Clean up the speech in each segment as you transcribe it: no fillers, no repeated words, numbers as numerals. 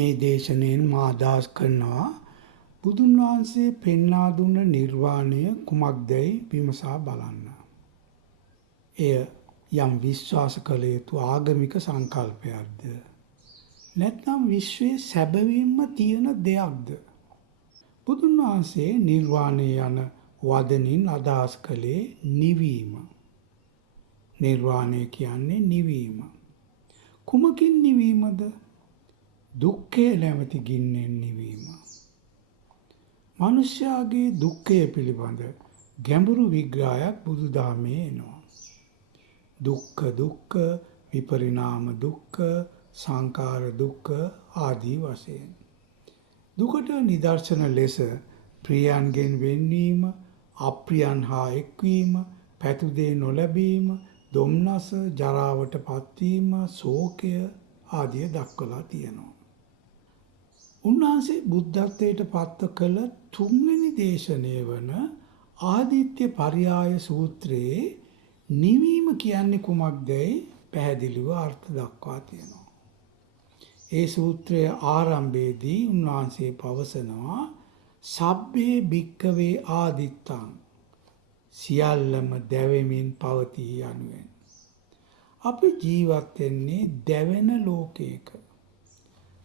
මේ දේශනෙන් මා අදහස් කරනවා බුදුන් වහන්සේ පෙන්වා දුන්න නිර්වාණය කුමක්දයි විමසා බලන්න. එය යම් විශ්වාස කළ යුතු ආගමික සංකල්පයක්ද? නැත්නම් විශ්වයේ සැබවින්ම තියෙන දෙයක්ද? බුදුන් වහන්සේ නිර්වාණය යන වදනින් අදහස් කළේ නිවීම. නිර්වාණය කියන්නේ නිවීම. කුමකින් නිවීමද? දුක්ඛය නැමැති ගින්නෙන් නිවීම. මනුෂ්‍යයාගේ දුක්ඛය පිළිබඳ ගැඹුරු විග්‍රහයක් බුදුදහමේ එනවා. දුක්ඛ දුක්ඛ, විපරිණාම දුක්ඛ, සංඛාර දුක්ඛ ආදී වශයෙන්. දුකට නිදර්ශන ලෙස ප්‍රියයන්ගෙන් වෙන්වීම, අප්‍රියයන් හා එක්වීම, පැතුදේ නොලැබීම, දුම්නස, ජරාවට පත්වීම, ශෝකය ආදිය දක්වලා තියෙනවා. උන්වහන්සේ බුද්ධත්වයට පත්ව කළ තුන්වෙනි දේශනය වන ආදිත්‍ය පරියාය සූත්‍රයේ නිවීම කියන්නේ කුමක්දයි පැහැදිලිව අර්ථ දක්වා තියෙනවා. ඒ සූත්‍රයේ ආරම්භයේදී උන්වහන්සේ පවසනවා සබ්බේ භික්ඛවේ ආදිත්තං, සියල්ලම දැවෙමින් පවතී යනුවෙන්. අපි ජීවත් වෙන්නේ දැවෙන ලෝකයක.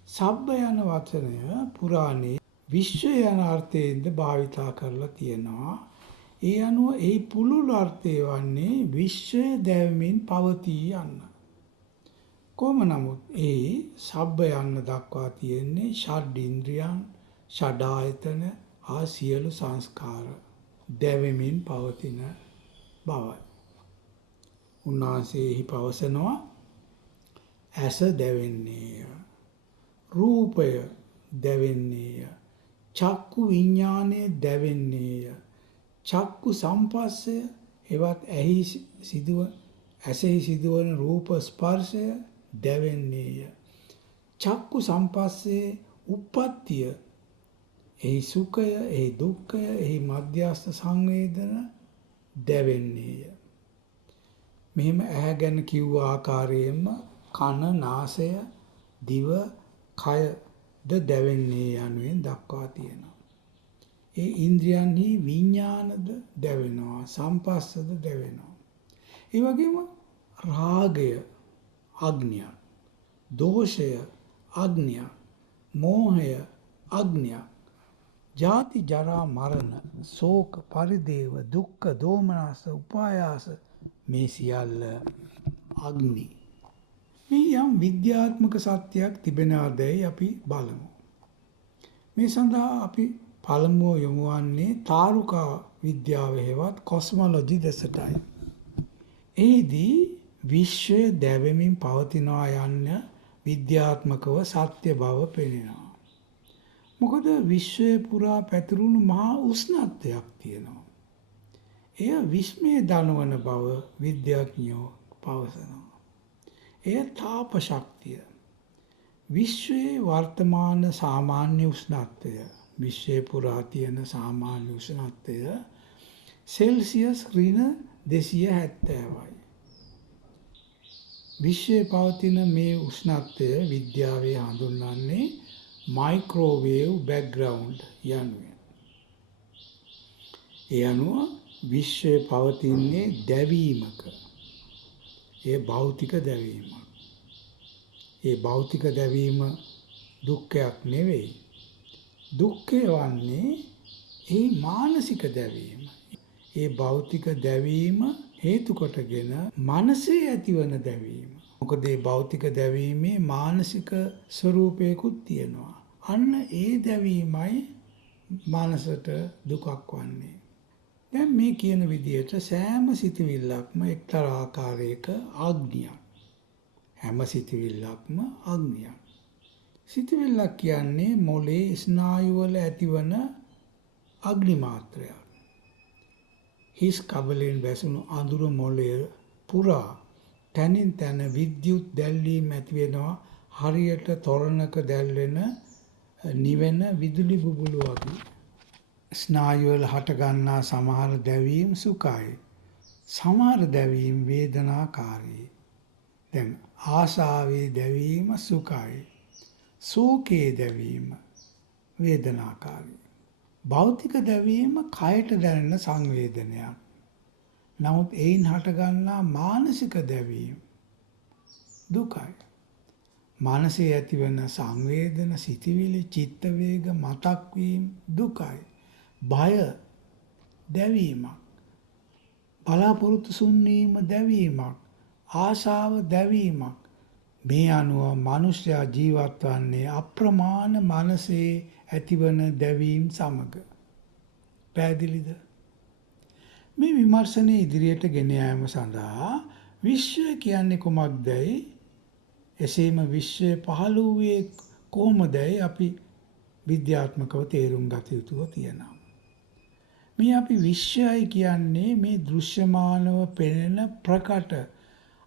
සබ්බ යන වචනය පුරාණයේ විශ්වය යන අර්ථයෙන්ද භාවිතා කරලා තියෙනවා. ඒ අනුව ඒ පුළුල් අර්ථය වන්නේ විශ්වය දැවෙමින් පවතී යන්න. කොහොම නමුත් ඒ සබ්බ යන්න දක්වා තියෙන්නේ ෂඩ් ඉන්ද්‍රියන්, ෂඩ් ආයතන ආ සියලු සංස්කාර දැවෙමින් පවතින බවයි. උන්වහන්සේ එහි පවසනවා ඇස දැවෙන්නේය, රූපය දැවෙන්නේය, චක්කු විඥානය දැවෙන්නේය, චක්කු සම්පස්සය එවත් ඇසෙහි සිදුවන රූප ස්පර්ශය දැවෙන්නේය, චක්කු සම්පස්සේ උප්පත්තිය, එහි සුඛය, එහි දුක්ඛය, එහි මධ්‍යස්ථ සංවේදන දැවෙන්නේය. මෙහෙම ඇහැ ගැන කිව්ව ආකාරයෙන්ම කන, නාසය, දිව, කයද දැවෙන්නේ යනුවෙන් දක්වා තියෙනවා. ඒ ඉන්ද්‍රියන්හි විඥානද දැවෙනවා, සම්පස්සද දැවෙනවා. ඒ වගේම රාගය අග්නිය, දෝෂය අග්නිය, මෝහය අග්නිය, ජාති ජරා මරණ, ශෝක පරිදේව, දුක්ඛ දෝමනස, උපායාස මේ සියල්ල අග්නි. මේ යම් විද්‍යාත්මක සත්‍යයක් තිබෙනවාදැයි අපි බලමු. මේ සඳහා අපි පළමුව යොමු වන්නේ තාරුකා විද්‍යාව හෙවත් කොස්මොලොජි දෙසටයි. එහිදී විශ්වය දැවෙමින් පවතිනවා යන්න විද්‍යාත්මකව සත්‍ය බව පෙනෙනවා. මොකද විශ්වය පුරා පැතිරුණු මහා උෂ්ණත්වයක් තියෙනවා. එය විස්මය දනවන බව විද්‍යාඥයෝ පවසනවා. එය තාප ශක්තිය. විශ්වයේ වර්තමාන සාමාන්‍ය උෂ්ණත්වය, විශ්වය පුරා තියෙන සාමාන්‍ය උෂ්ණත්වය සෙල්සියස් -270යි. විශ්වයේ පවතින මේ උෂ්ණත්වය විද්‍යාවේ හඳුන්වන්නේ මයික්‍රෝවේව් බෑග්ග්‍රවුන්ඩ් යනුවෙන්. ඒ අනුව විශ්වයේ පවතින්නේ දැවීමක. ඒ භෞතික දැවීම. ඒ භෞතික දැවීම දුක්ඛයක් නෙවෙයි. දුක්ඛය වන්නේ ඒ මානසික දැවීම. ඒ භෞතික දැවීම හේතු කොටගෙන මනසේ ඇතිවන දැවීම. මොකද මේ භෞතික දැවීමේ මානසික ස්වરૂපයකුත් තියෙනවා. අන්න ඒ දැවීමයි මනසට දුකක් වන්නේ. දැන් මේ කියන විදිහට සෑම සිතවිල්ලක්ම එක්තරා ආකාරයක අග්නියක්. හැම සිතවිල්ලක්ම අග්නියක්. සිතවිල්ලක් කියන්නේ මොළේ ස්නායුවල ඇතිවන අග්නි මාත්‍රයක්. හිස් කබලෙන් වැසුණු අඳුර මොළය පුරා තනින් තන විද්‍යුත් දැල්වීම ඇති වෙනවා. හරියට තොරණක දැල්වෙන නිවෙන විදුලි බුබුලු වගේ. ස්නායුවල හටගන්නා සමහර දැවීම් සුඛයි. සමහර දැවීම් වේදනාකාරී. දැන් ආශාවේ දැවීම සුඛයි. ශෝකයේ දැවීම වේදනාකාරී. භෞතික දැවීම කයට දැනෙන සංවේදනයක්. නමුත් එයින් හටගන්නා මානසික දැවීම දුකයි. මනසේ ඇතිවන සංවේදන, සිතිවිලි, චිත්ත වේග, මතක් වීම දුකයි. බය දැවීමක්. බලාපොරොත්තු සුන්වීම දැවීමක්. ආශාව දැවීමක්. මේ අනුව මිනිසයා ජීවත් වන්නේ අප්‍රමාණ මනසේ ඇතිවන දැවීම් සමග. පැහැදිලිද? මේ විමර්ශනය ඉදිරියට ගෙන යාම සඳහා විශ්වය කියන්නේ කුමක්දයි, එසේම විශ්වය පහළ වූයේ කොහොමදයි අපි විද්‍යාත්මකව තේරුම් ගත යුතුව තියෙනවා. මේ අපි විශ්වයයි කියන්නේ මේ දෘශ්‍යමානව පෙනෙන ප්‍රකට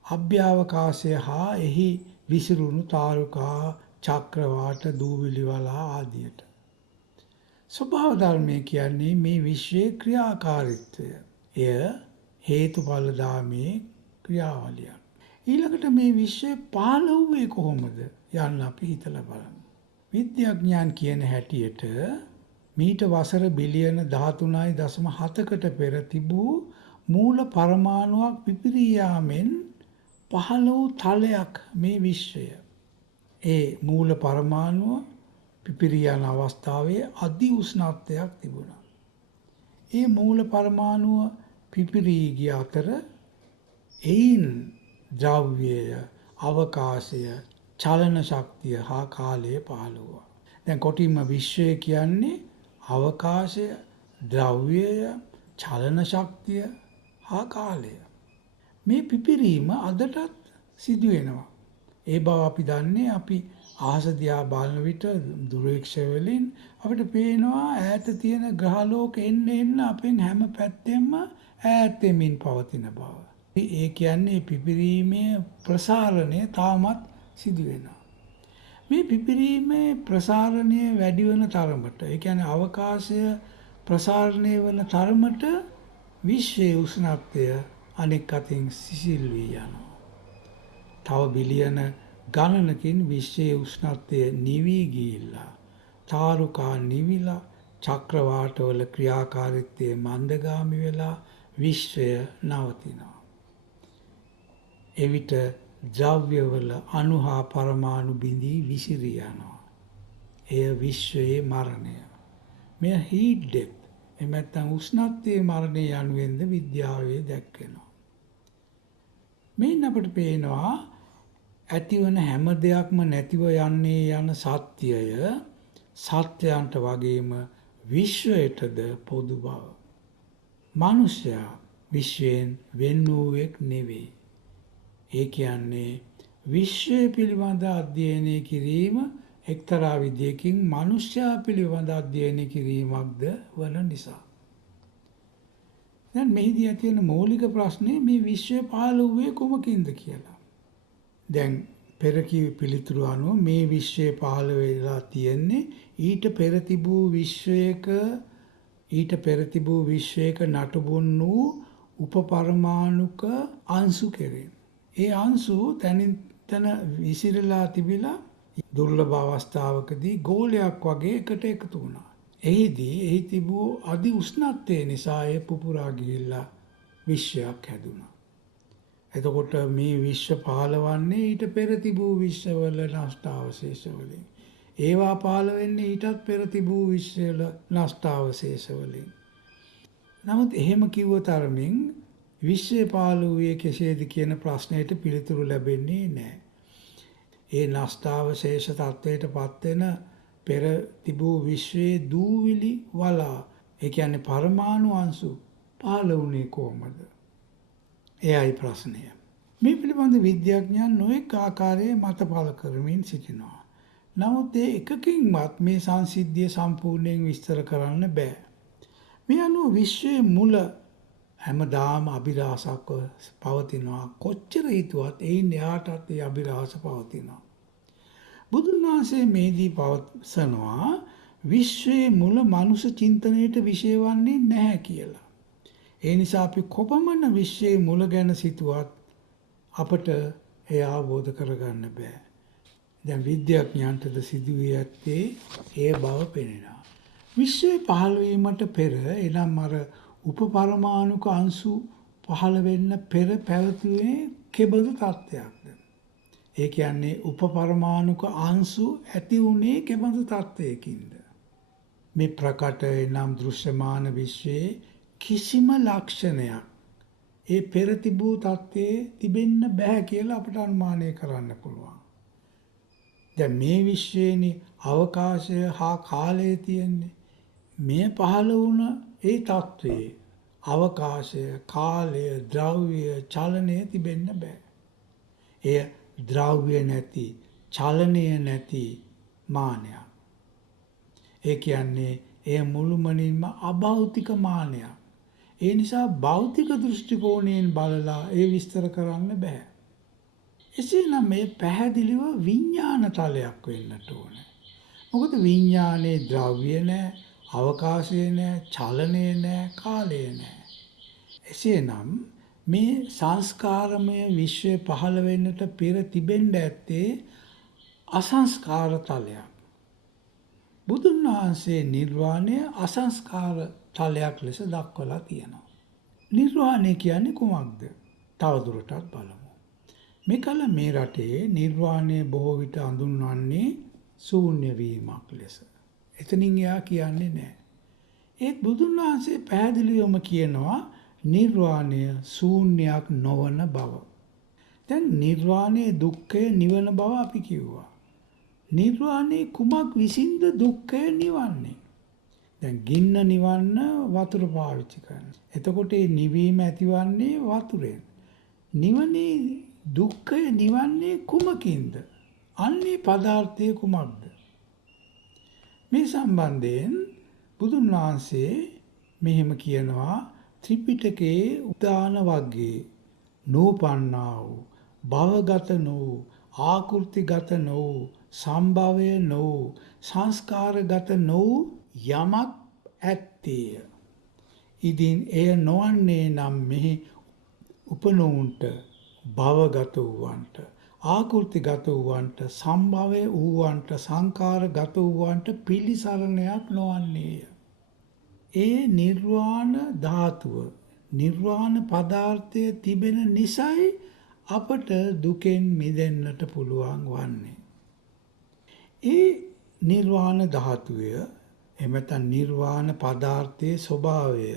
අභ්‍යවකාශය හා එහි විසිරුණු තාරකා, චක්‍රවාට, දූවිලි වලා ආදියට. ස්වභාව ධර්මය කියන්නේ මේ විශ්වයේ ක්‍රියාකාරීත්වය. එය හේතුඵල ධාමයේ ක්‍රියාවලියක්. ඊළඟට මේ විශ්වය පහළ වූයේ කොහොමද යන්න අපි හිතලා බලමු. විද්‍යාඥයන් කියන හැටියට මීට වසර බිලියන 13.7කට පෙර තිබූ මූල පරමාණුවක් පිපිරී යාමෙන් පහළ වූ තලයක් මේ විශ්වය. ඒ මූල පරමාණුව පිපිරී යන අවස්ථාවේ අධි උෂ්ණත්වයක් තිබුණා. ඒ මූල පරමාණුව පිපිරී ගිය අතර එයින් ද්‍රව්‍යය, අවකාශය, චලන ශක්තිය හා කාලය පහළ වුණා. දැන් කොටින්ම විශ්වය කියන්නේ අවකාශය, ද්‍රව්‍යය, චලන ශක්තිය හා කාලය. මේ පිපිරීම අදටත් සිදු වෙනවා. ඒ බව අපි දන්නේ අපි අහස දිහා බලන විට දුරේක්ෂය වලින් අපිට පේනවා ඈත තියෙන ග්‍රහලෝක එන්න අපෙන් හැම පැත්තෙම ඈත් වෙමින් පවතින බව. ඒ කියන්නේ පිපිරීමේ ප්‍රසාරණය තාමත් සිදු වෙනවා. මේ පිපිරීමේ ප්‍රසාරණය වැඩි වෙන තරමට, ඒ කියන්නේ අවකාශය ප්‍රසාරණය වෙන තරමට විශ්වයේ උෂ්ණත්වය අනෙක් අතින් සිසිල් වී යනවා. තව බිලියන ගණනකින් විශ්වයේ උෂ්ණත්වය නිවී ගිහිල්ලා, තාරුකා නිවිලා, චක්‍රවාටවල ක්‍රියාකාරීත්වය මන්දගාමී වෙලා විශ්වය නවතිනවා. එවිට ද්‍රව්‍යවල අණු හා පරමාණු බිඳී විසිරී යනවා. එය විශ්වයේ මරණය. මෙය හීට් ඩෙත්, එහෙම නැත්නම් උෂ්ණත්වයේ මරණය යනුවෙන්ද විද්‍යාවේ දැක්වෙනවා. මේන් අපිට පේනවා ඇතිවන හැම දෙයක්ම නැතිව යන්නේ යන සත්‍යය සත්‍යයන්ට වගේම විශ්වයටද පොදු බව. මනුෂ්‍යයා විශ්වයෙන් වෙන් වූවෙක් නෙවෙයි. ඒ කියන්නේ විශ්වය පිළිබඳ අධ්‍යයනය කිරීම එක්තරා විදියකින් මනුෂ්‍යයා පිළිබඳ අධ්‍යයනය කිරීමක්ද වන නිසා. දැන් මෙහිදී ඇති වෙන මৌলিক ප්‍රශ්නේ මේ විශ්වය පහළ වූයේ කොමකින්ද කියලා. දැන් පෙර කී පිළිතුරු අනුව මේ විශ්වය පහළ වෙලා තියෙන්නේ ඊට පෙර තිබූ විශ්වයක නටබුන් වූ උපපරමාණුක අංශු කෙරෙන්. ඒ අංශු තනින් තන විසිරලා තිබිලා දුර්ලභ අවස්ථාවකදී ගෝලයක් වගේ එකට එකතු වුණා. එහි තිබූ අධි උෂ්ණත්වය නිසා ඒ පුපුරා ගිහිල්ලා විශ්වයක් හැදුණා. එතකොට මේ විශ්ව පහළවන්නේ ඊට පෙර තිබූ විශ්වවල නෂ්ටාවශේෂ වලින්. ඒවා පහළ වෙන්නේ ඊටත් පෙර තිබූ විශ්වවල නෂ්ටාවශේෂ වලින්. නමුත් එහෙම කිව්ව තරමින් විශ්වය පහළ වූයේ කෙසේද කියන ප්‍රශ්නයට පිළිතුරු ලැබෙන්නේ නැහැ. ඒ නෂ්ටාවශේෂ තත්වයට පත් වෙන පෙර තිබූ විශ්වයේ දූවිලි වලා, ඒ කියන්නේ පරමාණු අංශු පහළ වුණේ කොහොමද? එයයි ප්‍රශ්නය. මේ පිළිබඳ විද්‍යාඥයන් නොඑක ආකාරයේ මත පළ කරමින් සිටිනවා. නමුත් ඒ එකකින්වත් මේ සංසිද්ධිය සම්පූර්ණයෙන් විස්තර කරන්න බෑ. මේ අනුව විශ්වයේ මුල හැමදාම අභිලාෂක පවතිනවා. කොච්චර හිතුවත් එයින් එහාටත් ඒ අභිලාෂ පවතිනවා. බුදුන් වහන්සේ මේදී පවසනවා විශ්වයේ මුල මනුෂ්‍ය චින්තනයට විශේෂ වන්නේ නැහැ කියලා. ඒ නිසා අපි කොපමණ විශ්වයේ මුල ගැන සිතුවත් අපට එය අවබෝධ කරගන්න බෑ. දැන් විද්‍යාඥයන්ටද සිදුවී ඇත්තේ ඒ බව පෙනෙනවා. විශ්වයේ පහළ වීමට පෙර එනම් අර උපපරමාණුක අංශු පහළ වෙන්න පෙර පැවතුනේ කෙබඳු තත්ත්වයක්ද? ඒ කියන්නේ උපපරමාණුක අංශු ඇති වුණේ කෙබඳු තත්ත්වයකින්ද? මේ ප්‍රකට නම් දෘශ්‍යමාන විශ්වයේ කිසිම ලක්ෂණයක් ඒ පෙර තිබූ තත්ත්වයේ තිබෙන්න බෑ කියලා අපට අනුමානය කරන්න පුළුවන්. දැන් මේ විශ්වයේනේ අවකාශය හා කාලය තියෙන්නේ. මේ පහළ වුණ ඒ තත්ත්වයේ අවකාශය, කාලය, ද්‍රව්‍ය, චලනය තිබෙන්න බෑ. එය ද්‍රව්‍ය නැති, චලනය නැති මානයක්. ඒ කියන්නේ එය මුළුමනින්ම අභෞතික මානයක්. ඒ නිසා භෞතික දෘෂ්ටි කෝණයෙන් බලලා ඒ විස්තර කරන්න බෑ. එසේනම් මේ පැහැදිලිව විඥාන තලයක් වෙන්නට ඕනේ. මොකද විඥානයේ ද්‍රව්‍ය නැහැ, අවකාශය නැහැ, චලනය නැහැ, කාලය නැහැ. එසේනම් මේ සංස්කාරමය විශ්වය පහළ වෙන්නට පෙර තිබෙන්න ඇත්තේ අසංස්කාර තලයක්. බුදුන් වහන්සේ නිර්වාණය අසංස්කාර තලයක් ලෙස දක්වලා තියෙනවා. නිර්වාණය කියන්නේ කුමක්ද? තවදුරටත් බලමු. මෙකල මේ රටේ නිර්වාණය බොහෝ විට හඳුන්වන්නේ ශූන්‍ය වීමක් ලෙස. එතනින් එයා කියන්නේ නැහැ. ඒත් බුදුන් වහන්සේ පැහැදිලිවම කියනවා නිර්වාණය ශූන්‍යයක් නොවන බව. දැන් නිර්වාණයේ දුක්ඛය නිවන බව අපි කිව්වා. නිර්වාණය කුමක් විසින්ද දුක්ඛය නිවන්නේ? දැන් ගින්න නිවන්න වතුර පාවිච්චි කරනවා. එතකොට මේ නිවීම ඇතිවන්නේ වතුරෙන්. නිවනේ දුක්ඛය නිවන්නේ කුමකින්ද? අන්නේ පදාර්ථය කුමක්ද? මේ සම්බන්ධයෙන් බුදුන් වහන්සේ මෙහෙම කියනවා ත්‍රිපිටකයේ උදාන වර්ගයේ නූපන්නා වූ භවගත නොවූ ආකෘතිගත නොවූ සම්භවය නොවූ සංස්කාරගත නොවූ යමක් ඇත්තේය. ඉදින් එය නොවන්නේ නම් මෙහි උපනොවුන්ට භවගත වූවන්ට ආකෘතිගත වූවන්ට සම්භවය වූවන්ට සංකාරගත වූවන්ට පිළිසරණයක් නොවන්නේය. ඒ නිර්වාණ ධාතුව නිර්වාණ පදාර්ථය තිබෙන නිසයි අපට දුකෙන් මිදෙන්නට පුළුවන් වන්නේ. ඒ නිර්වාණ ධාතුවය එමෙත නිර්වාණ පදාර්ථයේ ස්වභාවය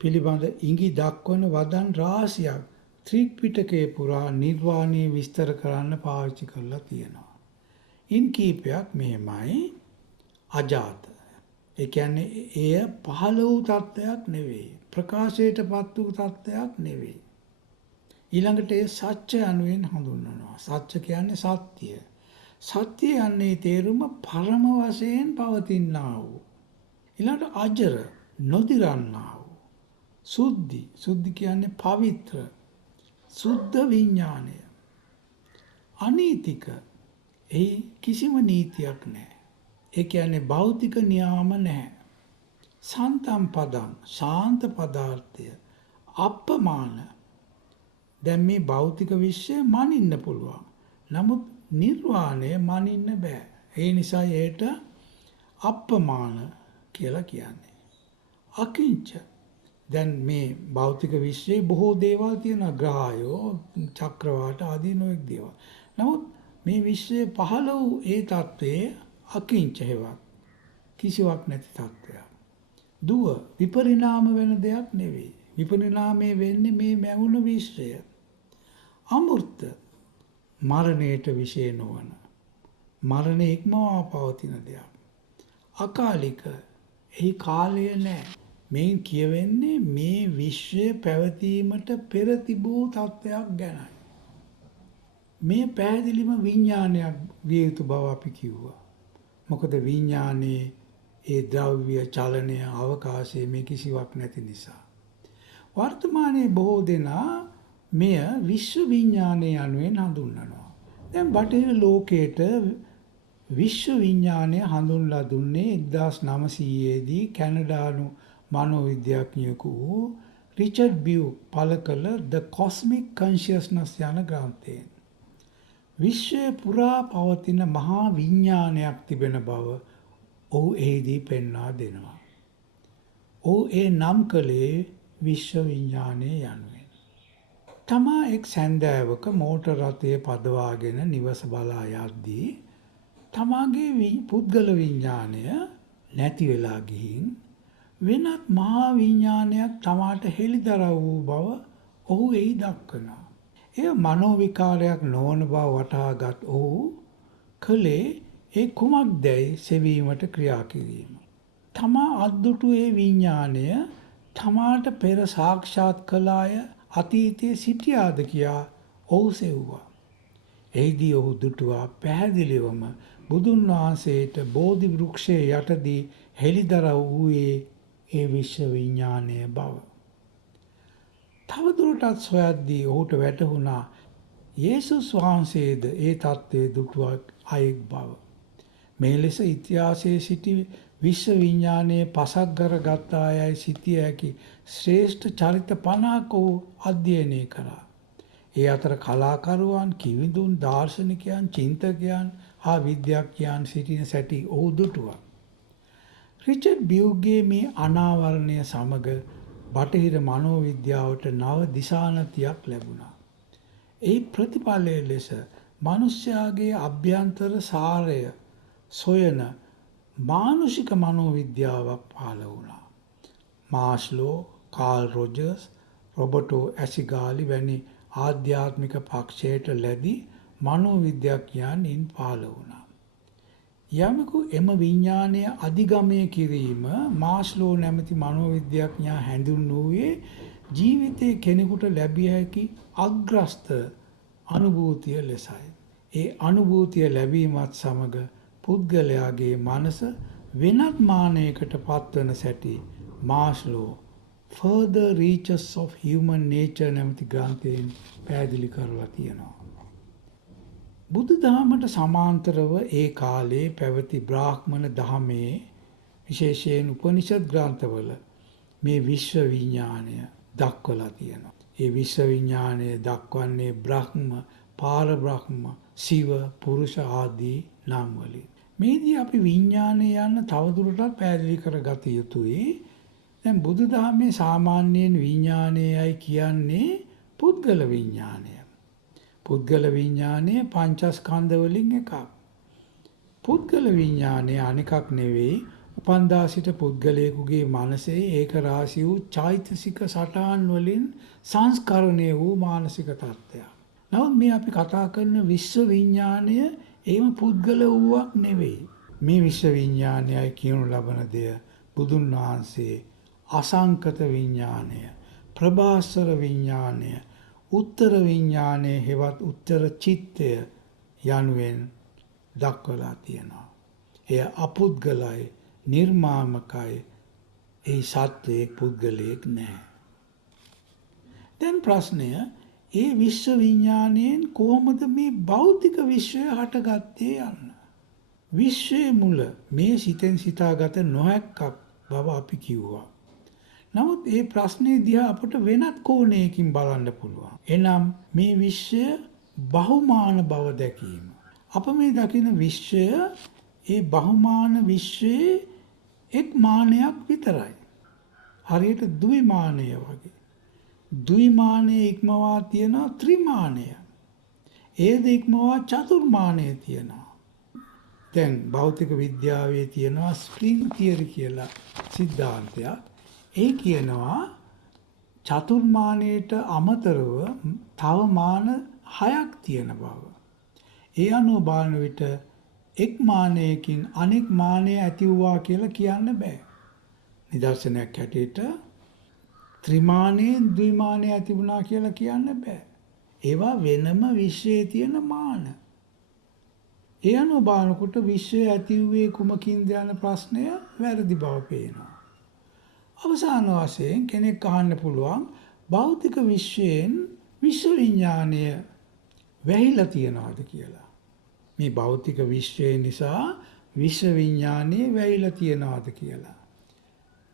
පිළිබඳ ඉඟි දක්වන වදන් රාශියක් ත්‍රිපිටකයේ පුරා නිර්වාණය විස්තර කරන්න පාවිච්චි කරලා තියෙනවා. ඉන් කීපයක් මෙහෙමයි. අජාත. ඒ කියන්නේ එය පහළ වූ තත්ත්වයක් නෙවෙයි. ප්‍රකාශයටපත් වූ තත්ත්වයක් නෙවෙයි. ඊළඟට ඒ සත්‍ය අනුවෙන් හඳුන්වනවා. සත්‍ය කියන්නේ සත්‍ය. සත්‍ය යන්නේ තේරුම පරම වශයෙන් පවතිනා වූ. ඊළඟට අජර නොදිරන්නා වූ. සුද්ධි. සුද්ධි කියන්නේ පවිත්‍ර. සුද්ධ විඥානය. අනීතික. ඒ කිසිම නීතියක් නැහැ. ඒ කියන්නේ භෞතික නියාම නැහැ. සන්තම් පදං ශාන්ත පදාර්ථය. අප්පමාන. දැන් මේ භෞතික විශ්වය මනින්න පුළුවන්. නමුත් නිර්වාණය මනින්න බෑ. ඒ නිසා ඒට අප්පමාන කියලා කියන්නේ. අකිංච. දැන් මේ භෞතික විශ්වයේ බොහෝ දේවල් තියෙනවා. ග්‍රහයෝ, චක්‍රවාට ආදී නොයෙක් දේවල්. නමුත් මේ විශ්වයේ පහළ වූ ඒ තත්ත්වයේ අකිංච හේවත් කිසිවක් නැති තත්ත්වයක්. දුව විපරිණාම වෙන දෙයක් නෙවෙයි. විපරිණාමයේ වෙන්නේ මේ මැවුන විශ්වය. අමෘත මරණයට විශේෂ නොවන. මරණය ඉක්මවා පවතින දෙයක්. අකාලික එහි කාලය නැහැ. මේන් කියවෙන්නේ මේ විශ්වය පැවතීමට පෙර තිබූ තත්ත්වයක් ගැනයි. මේ පැහැදිලිම විඥානයක් විය යුතු බව අපි කිව්වා. මොකද විඥානයේ ඒ ද්‍රව්‍ය චලනය අවකාශයේ මේ කිසිවක් නැති නිසා. වර්තමානයේ බොහෝ දෙනා මෙය විශ්ව විඥානය යනුවෙන් හඳුන්වනවා. දැන් බටහිර ලෝකයට විශ්ව විඥානය හඳුන්ලා දුන්නේ 1900 දී කැනඩානු මනෝවිද්‍යාඥයෙකු වූ රිචඩ් බියු පළ කළ The Cosmic Consciousness යන ග්‍රන්ථයෙන්. විශ්වය පුරා පවතින මහා විඥානයක් තිබෙන බව ඔහු එහිදී පෙන්වා දෙනවා. ඔහු ඒ නම් කළේ විශ්ව විඥානය යනුවෙන්. තමා එක් සැන්දෑවක මෝටර් රථය පදවාගෙන නිවස බලා යද්දී තමාගේ පුද්ගල විඥානය නැති වෙලා ගිහින් වෙනත් මහා විඥානයක් තමාට හෙළිදරව් වූ බව ඔහු එහි දක්වනවා. එය මනෝවිකාරයක් නොවන බව වටහාගත් ඔහු කළේ ඒ කුමක්දැයි සෙවීමට ක්‍රියා කිරීම. තමා අද්දුටු ඒ විඥානය තමාට පෙර සාක්ෂාත් කළ අය අතීතයේ සිටියාද කියා ඔහු සෙව්වා. එහිදී ඔහු දුටුවා පැහැදිලිවම බුදුන් වහන්සේට බෝධි වෘක්ෂයේ යටදී හෙළිදරව් වූයේ ඒ විශ්ව විඥානය බව. තවදුරටත් සොයද්දී ඔහුට වැටහුණා යේසුස් වහන්සේද ඒ තත්ත්වයේ දුටුවා අයෙක් බව. මේ ලෙස ඉතිහාසයේ සිටි විශ්ව විඥානයේ පසක් කරගත් අයයි සිටිය හැකි ශ්‍රේෂ්ඨ චරිත 50ක් ඔහු අධ්‍යයනය කළා. ඒ අතර කලාකරුවන්, කිවිඳුන්, දාර්ශනිකයන්, චින්තකයන් හා විද්‍යාඥයන් සිටින සැටි ඔහු දුටුවා. රිචඩ් බියුගේ මේ අනාවරණය සමග බටහිර මනෝවිද්‍යාවට නව දිශානතියක් ලැබුණා. ඒ ප්‍රතිඵලය ලෙස මිනිස්යාගේ අභ්‍යන්තර සාරය සොයන මානුෂික මනෝවිද්‍යාවක් පහළ වුණා. මාස්ලෝ, කාල් රොජර්ස්, රොබර්ටෝ ඇසිගාලි වැනි ආධ්‍යාත්මික පක්ෂයට ලැබි මනෝවිද්‍යාඥයන් ඉන් පහළ වුණා. යමෙකු එම විඥානය අධිගමනය කිරීම මාස්ලෝ නැමැති මනෝවිද්‍යාඥයා හැඳින්වුවේ ජීවිතයේ කෙනෙකුට ලැබිය හැකි අග්‍රස්ත අනුභූතිය ලෙසයි. ඒ අනුභූතිය ලැබීමත් සමග පුද්ගලයාගේ මනස වෙනත් මානයකට පත්වන සැටි මාස්ලෝ Further Reaches of Human Nature නැමැති ග්‍රන්ථයෙන් පැහැදිලි කරලා තියෙනවා. බුදුදහමට සමාන්තරව ඒ කාලේ පැවති බ්‍රාහ්මණ දහමේ විශේෂයෙන් උපනිෂද් ග්‍රන්ථවල මේ විශ්ව විඥානය දක්වලා තියෙනවා. ඒ විශ්ව විඥානය දක්වන්නේ බ්‍රහ්ම, පාරබ්‍රහ්ම, ශිව, පුරුෂ ආදී නම් වලින්. මේදී අපි විඥානය යන තවදුරටත් පැහැදිලි කරගත යුතුයි. දැන් බුදුදහමේ සාමාන්‍යයෙන් විඥානයයි කියන්නේ පුද්ගල විඥානය. පුද්ගල විඥානය පංචස්කන්ධ වලින් එකක්. පුද්ගල විඥානය අනිකක් නෙවෙයි උපන්දා සිට පුද්ගලයෙකුගේ මනසේ ඒක රාශි වූ චෛතසික සටහන් වලින් සංස්කරණය වූ මානසික තත්ත්වයක්. නමුත් මේ අපි කතා කරන විශ්ව විඥානය එහෙම පුද්ගල වූවක් නෙවෙයි. මේ විශ්ව විඥානයයි කියනු ලබන දෙය බුදුන් වහන්සේ අසංකත විඥානය, ප්‍රභාස්වර විඥානය, උත්තර විඥානය හෙවත් උත්තර චිත්තය යනුවෙන් දක්වලා තියෙනවා. එය අපුද්ගලයි, නිර්මාමකයි, ඒ සත්වයේ පුද්ගලයෙක් නැහැ. දැන් ප්‍රශ්නය ඒ විශ්ව විඥානයෙන් කොහොමද මේ භෞතික විශ්වය හටගත්තේ යන්න. විශ්වයේ මුල මේ සිතෙන් සිතාගත නොහැක්කක් බව අපි කිව්වා. නමුත් ඒ ප්‍රශ්නේ දිහා අපට වෙනත් කෝණයකින් බලන්න පුළුවන්. එනම් මේ විශ්වය බහුමාන බව දැකීම. අප මේ දකින විශ්වය ඒ බහුමාන විශ්වයේ එක් මානයක් විතරයි. හරියට ද්විමානය වගේ. ද්විමානය ඉක්මවා තියෙනවා ත්‍රිමානය. ඒද ඉක්මවා චතුර්මානය තියෙනවා. දැන් භෞතික විද්‍යාවේ තියෙනවා ස්ප්‍රින්ග් තියරි කියලා සිද්ධාන්තයක්. ඒ කියනවා චතුර්මානයට අමතරව තව මාන 6ක් තියෙන බව. ඒ අනුව බලන විට එක් මානයකින් අනෙක් මානය ඇති වූවා කියලා කියන්න බෑ. නිදර්ශනයක් හැටියට ත්‍රිමානයෙන් ද්විමානය ඇති වුණා කියලා කියන්න බෑ. ඒවා වෙනම විශ්වයේ තියෙන මාන. ඒ අනුව බලනකොට විශ්වය ඇති වූයේ කුමකින්ද යන ප්‍රශ්නය වැරදි බව පේනවා. අවසාන වශයෙන් කෙනෙක් අහන්න පුළුවන් භෞතික විශ්වයෙන් විශ්ව විඥානය වැහිලා තියනවාද කියලා. මේ භෞතික විශ්වය නිසා විශ්ව විඥානය වැහිලා තියනවාද කියලා.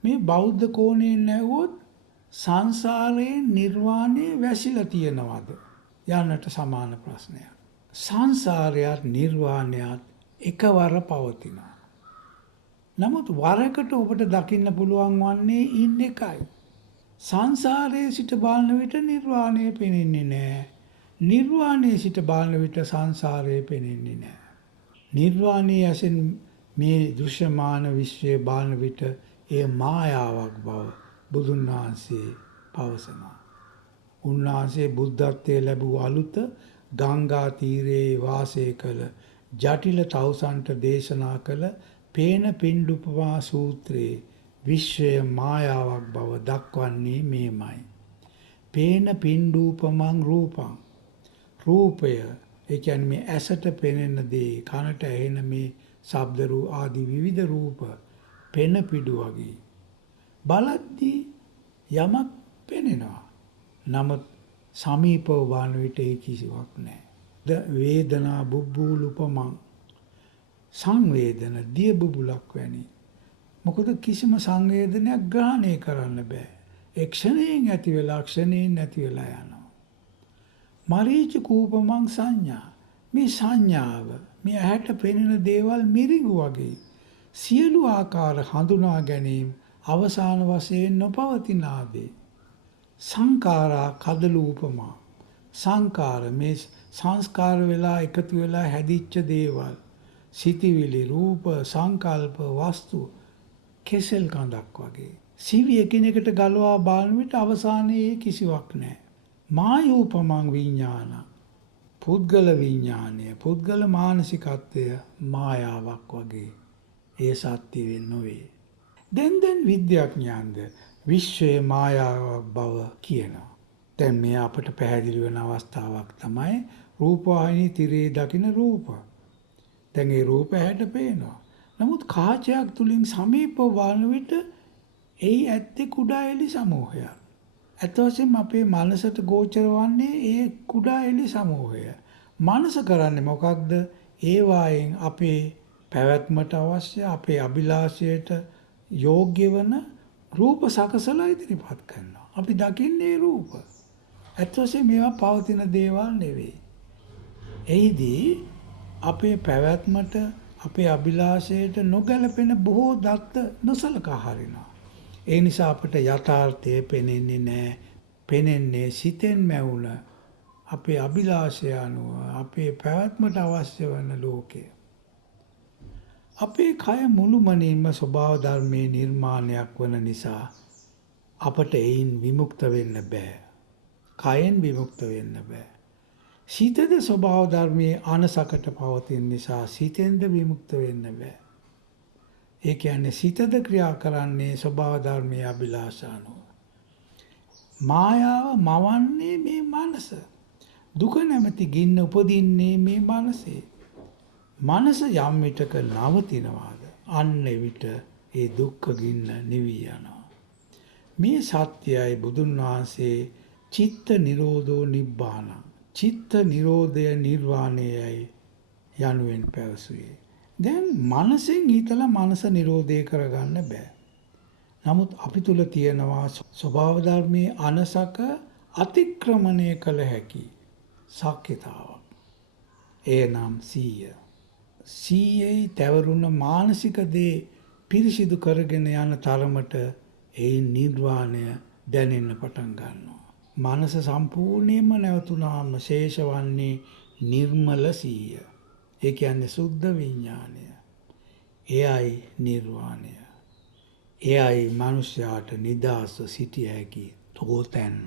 මේ බෞද්ධ කෝණයෙන් නැවුවොත් සංසාරයේ නිර්වාණය වැසිලා තියනවාද යන්නට සමාන ප්‍රශ්නයක්. සංසාරයත් නිර්වාණයත් එකවර පවතිනවා. නමුත් වරකට ඔබට දකින්න පුළුවන් වන්නේ ඉන් එකයි. සංසාරයේ සිට බලන විට නිර්වාණය පෙනෙන්නේ නැහැ. නිර්වාණයේ සිට බලන විට සංසාරය පෙනෙන්නේ නැහැ. නිර්වාණයේ ඇසෙන් මේ දෘශ්‍යමාන විශ්වය බලන විට එය මායාවක් බව බුදුන් වහන්සේ පවසනවා. උන්වහන්සේ බුද්ධත්වයේ ලැබූ අලුත ගංගා තීරයේ වාසය කළ ජටිල තවුසන්ට දේශනා කළ පේන පිණ්ඩුපමා සූත්‍රයේ විශ්වය මායාවක් බව දක්වන්නේ මේමයි. පේන පිණ්ඩූපමං රූපං. රූපය ඒ කියන්නේ මේ ඇසට පෙනෙන දේ, කනට ඇහෙන මේ ශබ්ද ආදී විවිධ රූප පෙන පිඩු වගේ. බලද්දී යමක් පෙනෙනවා. නමුත් සමීපව බලන විට ඒ කිසිවක් නැහැ. වේදනා බුබ්බූලුපමං. සංවේදන දිය බුබුලක් වැනි. මොකද කිසිම සංවේදනයක් ග්‍රහණය කරන්න බෑ. ඒ ක්ෂණයෙන් ඇති වෙලා ක්ෂණයෙන් නැති වෙලා යනවා. මරීච කූපමං සංඥා. මේ සංඥාව මේ ඇහැට පෙනෙන දේවල් මිරිඟු වගේ සියලු ආකාර හඳුනා ගැනීම අවසාන වශයෙන් නොපවතින ආදී. සංඛාරා කදලු උපමා. සංඛාර මේ සංස්කාර වෙලා එකතු වෙලා හැදිච්ච දේවල්, සිතිවිලි, රූප, සංකල්ප, වස්තු කෙසෙල් කඳක් වගේ. සිවි එකිනෙකට ගලවා බලන විට අවසානයේ කිසිවක් නැහැ. මායූපමං විඥාන. පුද්ගල විඥානය, පුද්ගල මානසිකත්වය මායාවක් වගේ. ඒ සත්‍ය වෙන්නේ නොවේ. දැන් විද්‍යාඥයන්ද විශ්වයේ මායාවක් බව කියනවා. දැන් මේ අපට පැහැදිලි වෙන අවස්ථාවක් තමයි රූපවාහිනී තිරේ දකින රූප. දැන් ඒ රූප ඇහැට පේනවා. නමුත් කාචයක් තුලින් සමීපව බලන විට එයි ඇත්තේ කුඩා එලි සමූහයක්. ඇත්ත වශයෙන්ම අපේ මනසට ගෝචර වන්නේ ඒ කුඩා එලි සමූහය. මනස කරන්නේ මොකක්ද? ඒ වායෙන් අපේ පැවැත්මට අවශ්‍ය අපේ අභිලාෂයට යෝග්‍ය වන රූප සකසලා ඉදිරිපත් කරනවා. අපි දකින්නේ රූප. ඇත්ත වශයෙන්ම මේවා පවතින දේවල් නෙවෙයි. එහිදී අපේ පැවැත්මට අපේ අභිලාෂයට නොගැලපෙන බොහෝ දත්ත නොසලකා හරිනවා. ඒ නිසා අපට යථාර්ථය පෙනෙන්නේ නැහැ. පෙනෙන්නේ සිතෙන් මැවුන අපේ අභිලාෂය අනුව අපේ පැවැත්මට අවශ්‍ය වන ලෝකය. අපේ කය මුළුමනින්ම ස්වභාව ධර්මයේ නිර්මාණයක් වන නිසා අපට එයින් විමුක්ත වෙන්න බෑ. කයෙන් විමුක්ත වෙන්න බෑ. සිතද ස්වභාව ධර්මයේ අනසකට පවතින නිසා සිතෙන්ද විමුක්ත වෙන්න බෑ. ඒ කියන්නේ සිතද ක්‍රියා කරන්නේ ස්වභාව ධර්මයේ අභිලාෂ අනුව. මායාව මවන්නේ මේ මනස. දුක නැමැති ගින්න උපදින්නේ මේ මනසේ. මනස යම් විටක නවතිනවාද අන්න විට ඒ දුක්ඛ ගින්න නිවි යනවා. මේ සත්‍යයයි බුදුන් වහන්සේ චිත්ත නිරෝධෝ නිබ්බාන. චිත්ත නිරෝධය නිර්වාණයයි යනුවෙන් පැවසුවේ. දැන් මනසෙන් හිතලා මනස නිරෝධය කරගන්න බෑ. නමුත් අපි තුල තියෙනවා ස්වභාව ධර්මයේ අනසක අතික්‍රමණය කළ හැකි ශක්්‍යතාවක්. එනම් සීය. සීයේ තවරුණ මානසික දේ පිරිසිදු කරගෙන යන තරමට ඒ නිර්වාණය දැනෙන්න පටන් ගන්නවා. මනස සම්පූර්ණයෙන්ම නැවතුනාම ශේෂ වන්නේ නිර්මල සීය. ඒ කියන්නේ සුද්ධ විඥානය. එයයි නිර්වාණය. එයයි මනුෂ්‍යයාට නිදාස්ව සිටිය හැකි තෝතැන්න.